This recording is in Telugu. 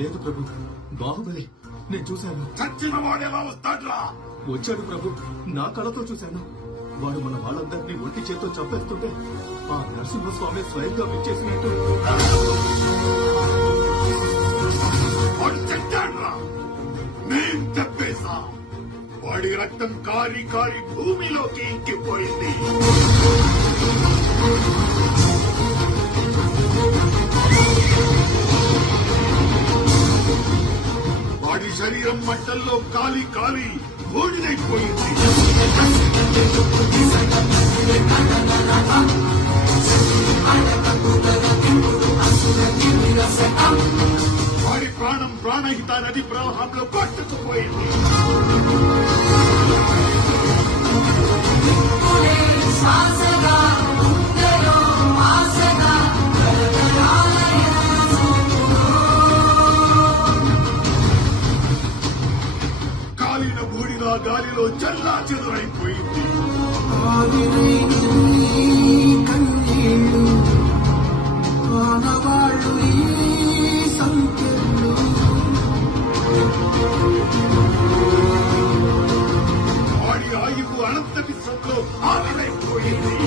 లేదు ప్రభు, బాహుబలి నేను చూశాను. చచ్చిన వాడేలా వస్తాడ్రా? వచ్చాడు ప్రభు, నా కళతో చూశాను. వాడు మన వాళ్ళందరినీ ఒంటి చేత్తో చంపేస్తుంటే ఆ నరసింహస్వామి స్వయంగా విచ్చేసినట్టు. వాడు చచ్చాడ్రా, మేం చెప్పేశా. వాడి రక్తం కారి కారి భూమిలోకి ఇంకిపోయింది. వాడి శరీరం మంటల్లో కాలి కాలి బూడిదైపోయింది. వాడి ప్రాణం ప్రాణహిత నది ప్రవాహంలో కొట్టుకుపోయింది. కాలిన బూడిద గాలిలో చల్లా చెదురైపోయింది. కన్నీళ్ళు ఆనవాళ్ళు ఈ సంఖ్యలు వాడి ఆయువు అనంత విశ్వంలో ఆవిరైపోయింది.